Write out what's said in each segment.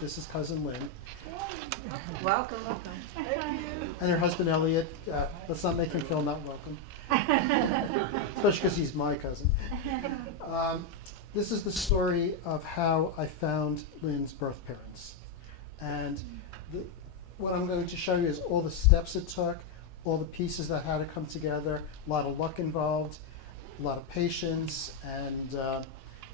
This is Cousin Lynne. Welcome, welcome. And her husband Elliot. Let's not make him feel not welcome. Especially because he's my cousin. This is the story of how I found Lynne's birth parents. And what I'm going to show you is all the steps it took, all the pieces that had to come together, a lot of luck involved, a lot of patience, and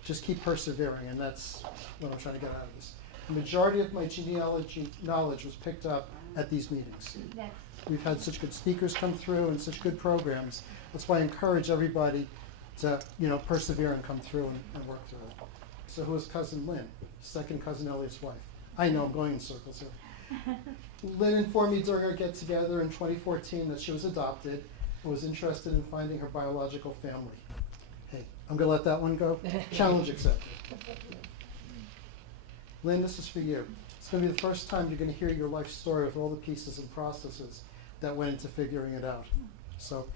just keep persevering. And that's what I'm trying to get out of this. The majority of my genealogy knowledge was picked up at these meetings. Yes. We've had such good speakers come through and such good programs. That's why I encourage everybody to, persevere and come through and work through it. So who is Cousin Lynne? Second cousin Elliot's wife. I know, I'm going in circles here. Lynne informed me during our get-together in 2014 that she was adopted and was interested in finding her biological family. Hey, I'm gonna let that one go. Challenge accepted. Lynne, this is for you. It's gonna be the first time you're gonna hear your life story with all the pieces and processes that went into figuring it out. So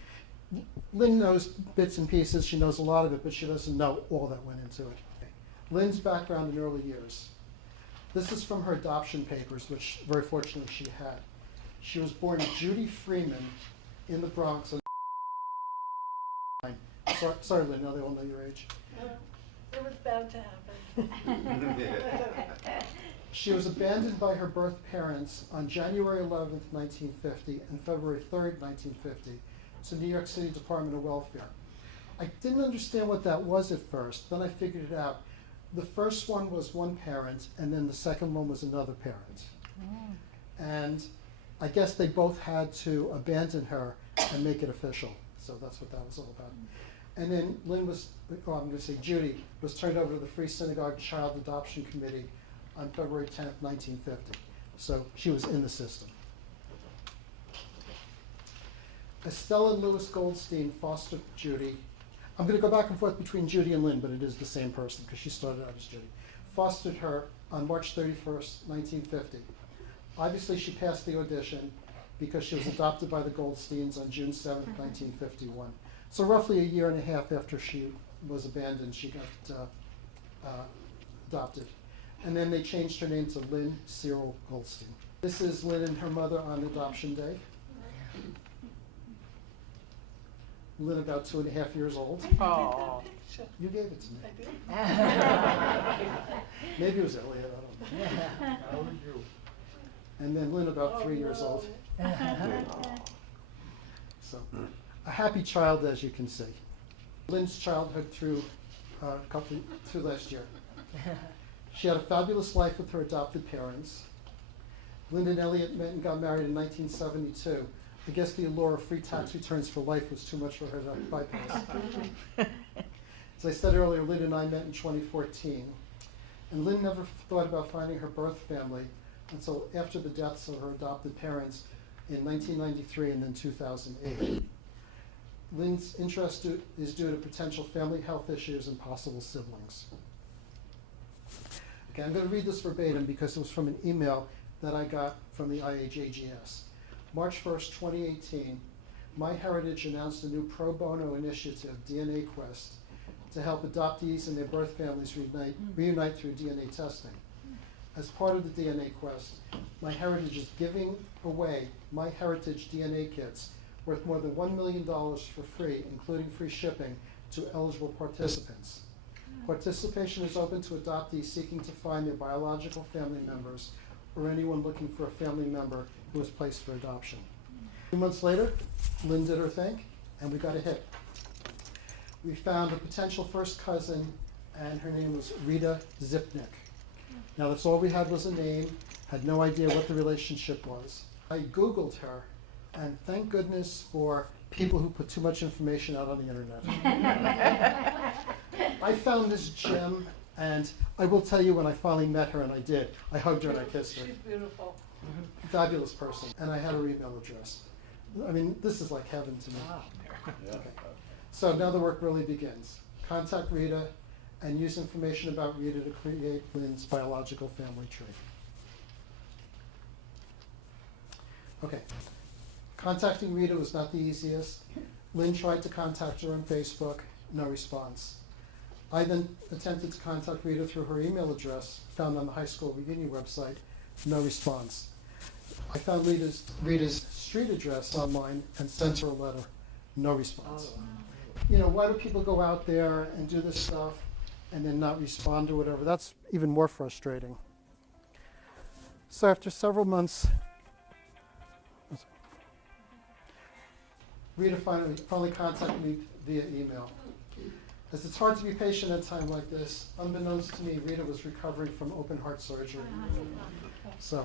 Lynne knows bits and pieces, she knows a lot of it, but she doesn't know all that went into it. Lynne's background in early years. This is from her adoption papers, which very fortunately she had. She was born Judy Freeman in the Bronx. Sorry, Lynne, now they all know your age. It was bound to happen. She was abandoned by her birth parents on January 11th, 1950 and February 3rd, 1950 to New York City Department of Welfare. I didn't understand what that was at first, then I figured it out. The first one was one parent, and then the second one was another parent. Oh. And I guess they both had to abandon her and make it official. So that's what that was all about. And then Judy was turned over to the Free Synagogue Child Adoption Committee on February 10th, 1950. So she was in the system. Estella Lewis Goldstein fostered Judy. I'm going to go back and forth between Judy and Lynne, but it is the same person because she started out as Judy. Fostered her on March 31st, 1950. Obviously, she passed the audition because she was adopted by the Goldsteins on June 7th, 1951. So roughly a year and a half after she was abandoned, she got adopted. And then they changed her name to Lynne Cyril Goldstein. This is Lynne and her mother on adoption day. Lynne about 2.5 years old. Oh. You gave it to me. I did. Maybe it was Elliot, I don't know. How old are you? And then Lynne about 3 years old. So, a happy child, as you can see. Lynne's childhood through last year. She had a fabulous life with her adopted parents. Lynne and Elliot met and got married in 1972. I guess the allure of free tax returns for life was too much for her to bypass. As I said earlier, Lynne and I met in 2014. And Lynne never thought about finding her birth family until after the deaths of her adopted parents in 1993 and then 2008. Lynne's interest is due to potential family health issues and possible siblings. Okay, I'm going to read this verbatim because it was from an email that I got from the IAJGS. March 1st, 2018, MyHeritage announced a new pro bono initiative, DNA Quest, to help adoptees and their birth families reunite through DNA testing. As part of the DNA Quest, MyHeritage is giving away MyHeritage DNA kits worth more than $1 million for free, including free shipping, to eligible participants. Participation is open to adoptees seeking to find their biological family members or anyone looking for a family member who was placed for adoption. 2 months later, Lynne did her thing, and we got a hit. We found a potential first cousin, and her name was Rita Zipnick. Now that's all we had was a name, had no idea what the relationship was. I Googled her, and thank goodness for people who put too much information out on the internet. I found this gem, and I will tell you when I finally met her, and I did, I hugged her and I kissed her. She's beautiful. Fabulous person, and I had her email address. I mean, this is like heaven to me. Wow. Yeah. Okay. So now the work really begins. Contact Rita and use information about Rita to create Lynne's biological family tree. Okay. Contacting Rita was not the easiest. Lynn tried to contact her on Facebook, no response. I then attempted to contact Rita through her email address found on the high school reunion website, no response. I found Rita's street address online and sent her a letter, no response. You know, why do people go out there and do this stuff and then not respond or whatever? That's even more frustrating. So after several months, Rita finally contacted me via email. As it's hard to be patient at a time like this, unbeknownst to me, Rita was recovering from open heart surgery. So,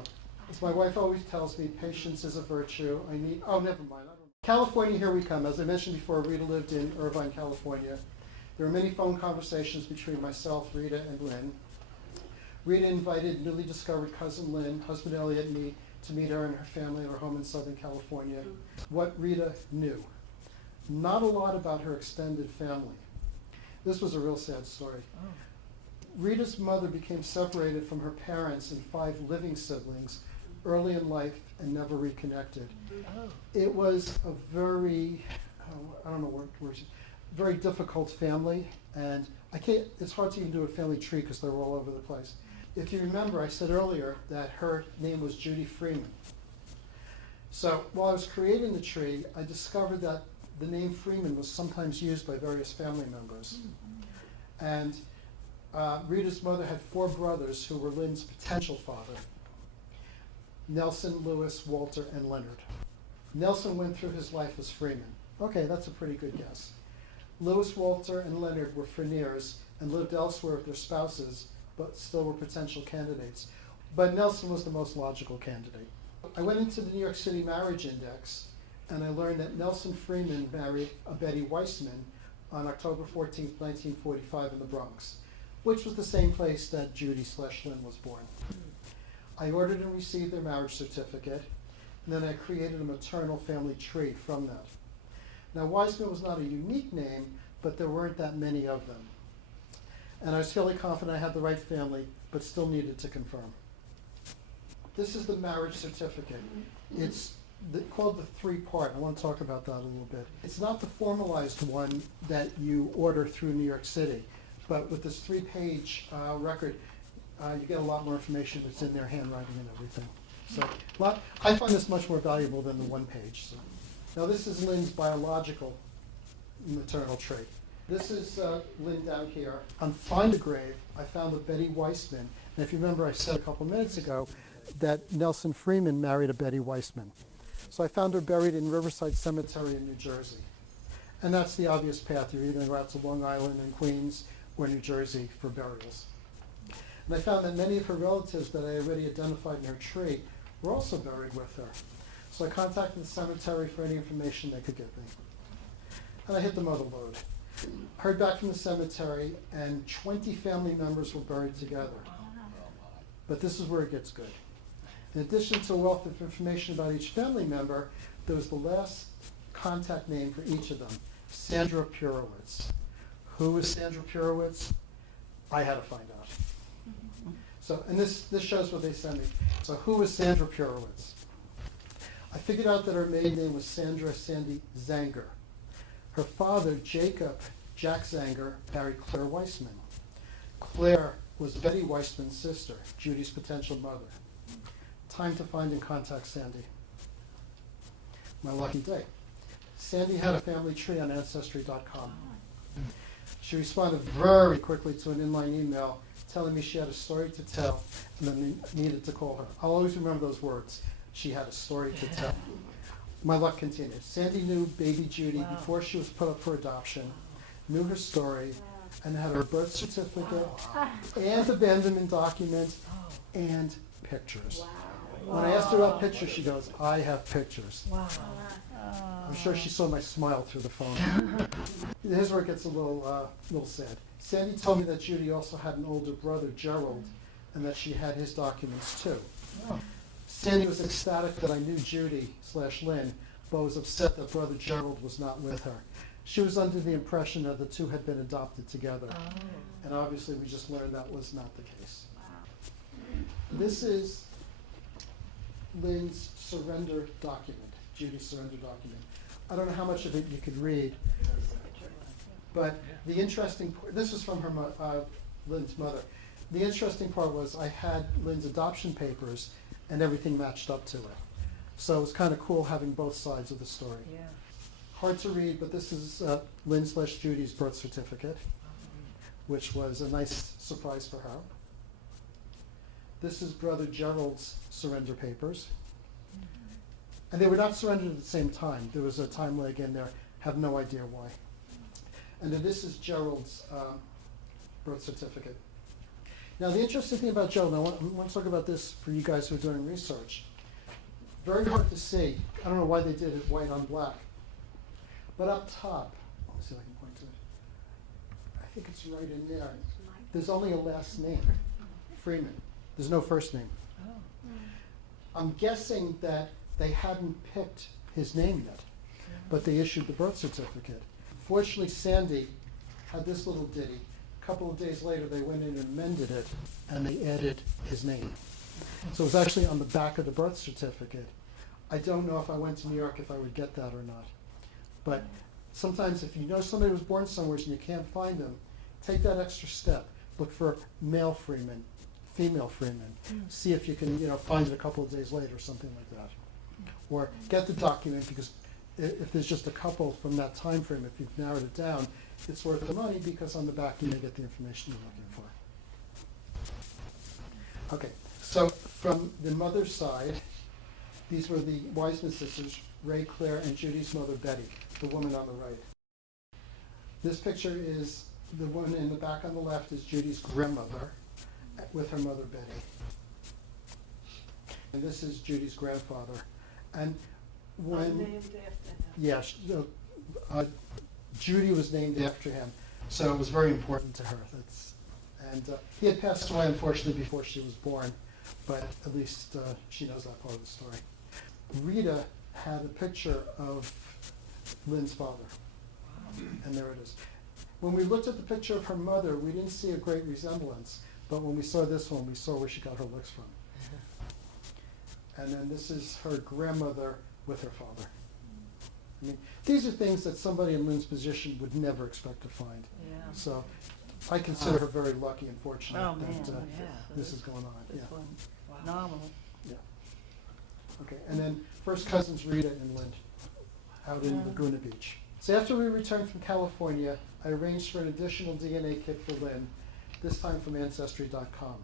as my wife always tells me, patience is a virtue. Oh, never mind. California, here we come. As I mentioned before, Rita lived in Irvine, California. There were many phone conversations between myself, Rita, and Lynn. Rita invited newly discovered Cousin Lynne, husband Elliot, and me to meet her and her family at her home in Southern California. What Rita knew. Not a lot about her extended family. This was a real sad story. Rita's mother became separated from her parents and 5 living siblings early in life and never reconnected. It was a very, I don't know what words, very difficult family, and it's hard to even do a family tree because they were all over the place. If you remember, I said earlier that her name was Judy Freeman. So while I was creating the tree, I discovered that the name Freeman was sometimes used by various family members. And Rita's mother had 4 brothers who were Lynn's potential father: Nelson, Lewis, Walter, and Leonard. Nelson went through his life as Freeman. Okay, that's a pretty good guess. Lewis, Walter, and Leonard were Freniers and lived elsewhere with their spouses, but still were potential candidates. But Nelson was the most logical candidate. I went into the New York City Marriage Index, and I learned that Nelson Freeman married a Betty Weissman on October 14, 1945 in the Bronx, which was the same place that Judy/Lynn was born. I ordered and received their marriage certificate, and then I created a maternal family tree from that. Now, Weissman was not a unique name, but there weren't that many of them. And I was fairly confident I had the right family, but still needed to confirm. This is the marriage certificate. It's called the 3-part. I want to talk about that a little bit. It's not the formalized one that you order through New York City, but with this 3-page record, you get a lot more information. It's in their handwriting and everything. So I find this much more valuable than the 1-page. So. Now this is Lynn's biological maternal tree. This is Lynn down here. On Find a Grave, I found a Betty Weissman. And if you remember, I said a couple minutes ago that Nelson Freeman married a Betty Weissman. So I found her buried in Riverside Cemetery in New Jersey. And that's the obvious path. You're either going to go out to Long Island and Queens or New Jersey for burials. And I found that many of her relatives that I already identified in her tree were also buried with her. So I contacted the cemetery for any information they could give me. And I hit the mother load. Heard back from the cemetery, and 20 family members were buried together. But this is where it gets good. In addition to a wealth of information about each family member, there was the last contact name for each of them, Sandra Purowitz. Who is Sandra Purowitz? I had to find out. So, and this shows what they sent me. So who is Sandra Purowitz? I figured out that her maiden name was Sandra Sandy Zanger. Her father, Jack Zanger, married Claire Weissman. Claire was Betty Weissman's sister, Judy's potential mother. Time to find and contact Sandy. My lucky day. Sandy had a family tree on Ancestry.com. She responded very quickly to an inline email telling me she had a story to tell and then needed to call her. I'll always remember those words. She had a story to tell. My luck continued. Sandy knew baby Judy before she was put up for adoption, knew her story, and had her birth certificate and abandonment document and pictures. When I asked her about pictures, she goes, I have pictures. I'm sure she saw my smile through the phone. Here's where it gets a little sad. Sandy told me that Judy also had an older brother, Gerald, and that she had his documents too. Sandy was ecstatic that I knew Judy/Lynn, but was upset that brother Gerald was not with her. She was under the impression that the two had been adopted together. And obviously we just learned that was not the case. This is Lynn's surrender document. Judy's surrender document. I don't know how much of it you could read, but the interesting, this was from her Lynne's mother. The interesting part was I had Lynne's adoption papers and everything matched up to it. So it was kind of cool having both sides of the story. Yeah. Hard to read, but this is Lynne/Judy's birth certificate, which was a nice surprise for her. This is brother Gerald's surrender papers. And they were not surrendered at the same time. There was a time lag in there, have no idea why. And then this is Gerald's birth certificate. Now the interesting thing about Gerald, and I want to talk about this for you guys who are doing research. Very hard to see. I don't know why they did it white on black. But up top, let's see if I can point to it. I think it's right in there. There's only a last name, Freeman. There's no first name. Oh. I'm guessing that they hadn't picked his name yet, but they issued the birth certificate. Fortunately, Sandy had this little ditty. A couple of days later, they went in and amended it, and they added his name. So it was actually on the back of the birth certificate. I don't know if I went to New York if I would get that or not. But sometimes if you know somebody was born somewhere and you can't find them, take that extra step. Look for male Freeman, female Freeman. See if you can, find it a couple of days later or something like that. Or get the document, because if there's just a couple from that time frame, if you've narrowed it down, it's worth the money because on the back you may get the information you're looking for. Okay, so from the mother's side, these were the Wiseman sisters, Ray, Claire, and Judy's mother, Betty, the woman on the right. This picture is the one in the back on the left is Judy's grandmother with her mother, Betty. And this is Judy's grandfather. And when Named after him. yeah, Judy was named after him, so it was very important to her. He had passed away, unfortunately, before she was born, but at least she knows that part of the story. Rita had a picture of Lynne's father, and there it is. When we looked at the picture of her mother, we didn't see a great resemblance, but when we saw this one, we saw where she got her looks from. And then this is her grandmother with her father. I mean, these are things that somebody in Lynne's position would never expect to find. Yeah. So I consider her very lucky and fortunate Oh, man, that yeah. this is going on. This Yeah. one, phenomenal. Yeah. Okay, and then first cousins Rita and Lynne out in Laguna Beach. So after we returned from California, I arranged for an additional DNA kit for Lynne, this time from Ancestry.com.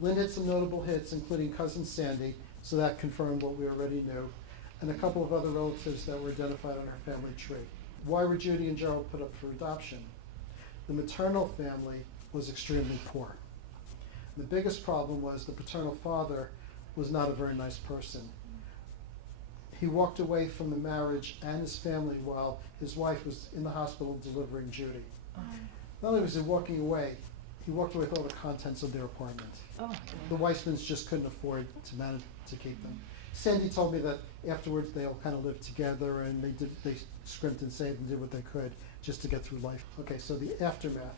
Lynne had some notable hits, including cousin Sandy, so that confirmed what we already knew, and a couple of other relatives that were identified on her family tree. Why were Judy and Gerald put up for adoption? The maternal family was extremely poor. The biggest problem was the paternal father was not a very nice person. He walked away from the marriage and his family while his wife was in the hospital delivering Judy. Not only was he walking away, he walked away with all the contents of their apartment. Oh, The Weissmans just couldn't afford to manage to keep them. Sandy told me that afterwards they all kind of lived together and they scrimped and saved and did what they could just to get through life. Okay, so the aftermath.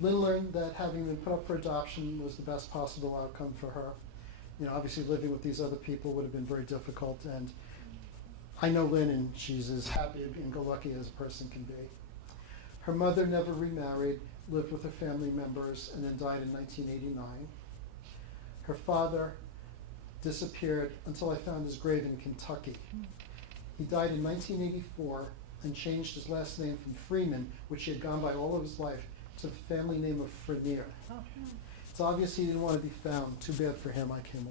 Lynne learned that having been put up for adoption was the best possible outcome for her. Obviously living with these other people would have been very difficult, and I know Lynne, and she's as happy and go-lucky as a person can be. Her mother never remarried, lived with her family members, and then died in 1989. Her father disappeared until I found his grave in Kentucky. He died in 1984 and changed his last name from Freeman, which he had gone by all of his life, to the family name of Frenier. Oh. It's obvious he didn't want to be found. Too bad for him, I came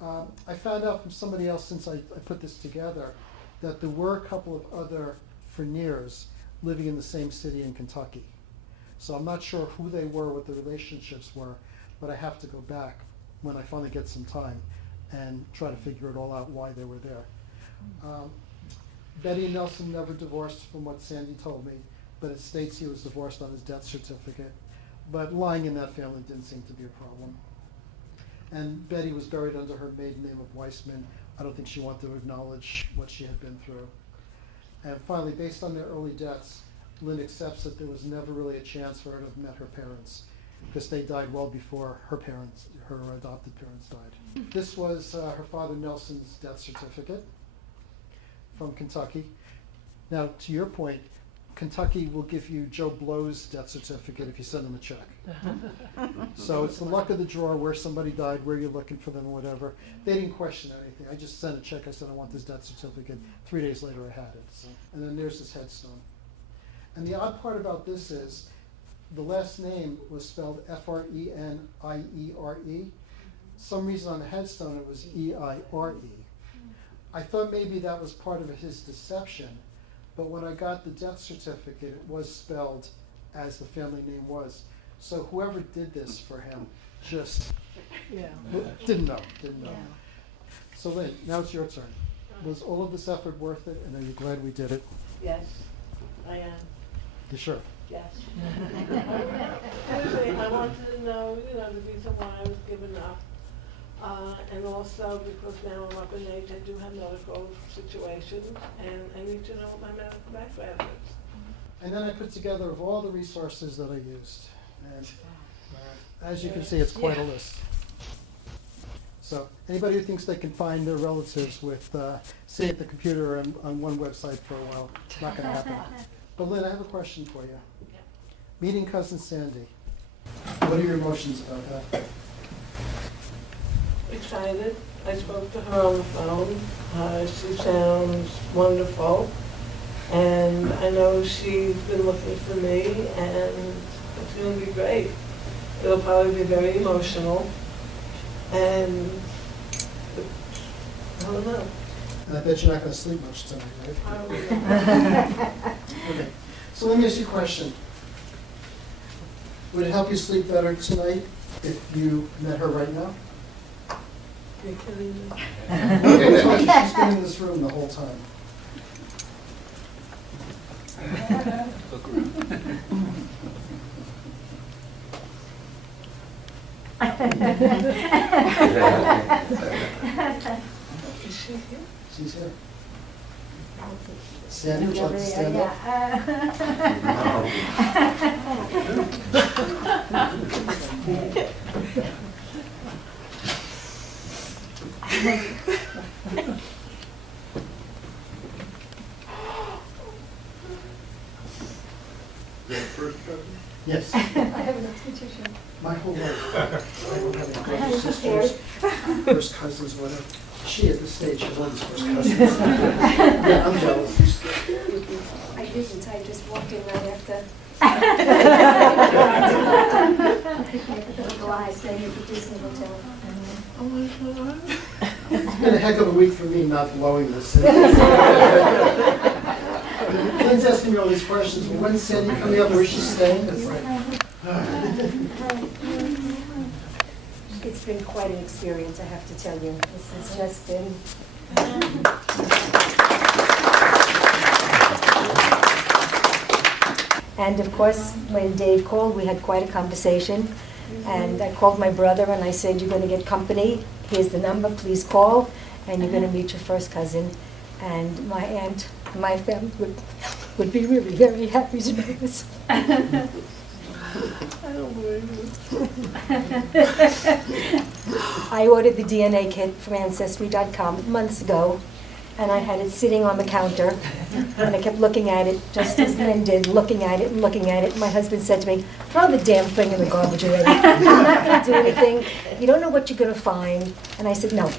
along. I found out from somebody else since I put this together that there were a couple of other Freniers living in the same city in Kentucky. So I'm not sure who they were, what the relationships were, but I have to go back when I finally get some time and try to figure it all out why they were there. Betty and Nelson never divorced from what Sandy told me, but it states he was divorced on his death certificate. But lying in that family didn't seem to be a problem. And Betty was buried under her maiden name of Weissman. I don't think she wanted to acknowledge what she had been through. And finally, based on their early deaths, Lynne accepts that there was never really a chance for her to have met her parents. because they died well before her parents, her adopted parents died. This was her father Nelson's death certificate from Kentucky. Now, to your point, Kentucky will give you Joe Blow's death certificate if you send them a check. So it's the luck of the draw where somebody died, where you're looking for them, or whatever. They didn't question anything. I just sent a check. I said, I want this death certificate. 3 days later, I had it. So, and then there's his headstone. And the odd part about this is the last name was spelled F-R-E-N-I-E-R-E. Some reason on the headstone it was E-I-R-E. I thought maybe that was part of his deception. But when I got the death certificate, it was spelled as the family name was. So whoever did this for him just didn't know. So Lynn, now it's your turn. Was all of this effort worth it, and are you glad we did it? Yes, I am. You sure? Yes. Anyway, I wanted to know, the reason why I was given up. And also because now I'm up in age, I do have medical situations, and I need to know what my medical background is. And then I put together of all the resources that I used. And as you can see, it's quite a list. So anybody who thinks they can find their relatives with sitting at the computer on one website for a while, it's not going to happen. But Lynn, I have a question for you. Yeah. Meeting Cousin Sandy, what are your emotions about that? Excited. I spoke to her on the phone. She sounds wonderful. And I know she's been looking for me, and it's going to be great. It'll probably be very emotional. And I don't know. And I bet you're not going to sleep much tonight, right? Probably not. Okay. So let me ask you a question. Would it help you sleep better tonight if you met her right now? You're kidding me. I told you, she's been in this room the whole time. Look around. Is she here? She's here. Sandy, would you like to stand up? Yes. I have an institution. My whole life, I don't have any brothers, sisters, first cousins, whatever. She at this stage has all these first cousins. Yeah, I'm jealous. I didn't, I just walked in right after. July, staying at the Disney Hotel. Oh my God. It's been a heck of a week for me not blowing this. Lynn's asking me all these questions. Well, when's Sandy coming up? Where's she staying? It's like, It's been quite an experience, I have to tell you. This has just been. And of course, when Dave called, we had quite a conversation. And I called my brother and I said, you're going to get company. Here's the number, please call. And you're going to meet your first cousin. And my aunt, my family would be really very happy to know this. I don't believe I ordered the DNA kit from Ancestry.com months ago, and I had it sitting on the counter, and I kept looking at it, just as Lynn did, looking at it and looking at it. My husband said to me, throw the damn thing in the garbage already. You're not going to do anything. You don't know what you're going to find. And I said, no.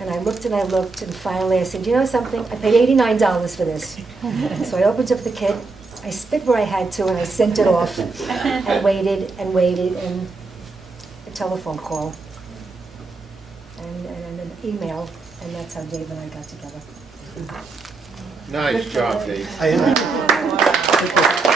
And I looked, and finally I said, you know something? I paid $89 for this. So I opened up the kit, I spit where I had to, and I sent it off, and waited, and a telephone call, and an email, and that's how Dave and I got together. Nice job, Dave. I am.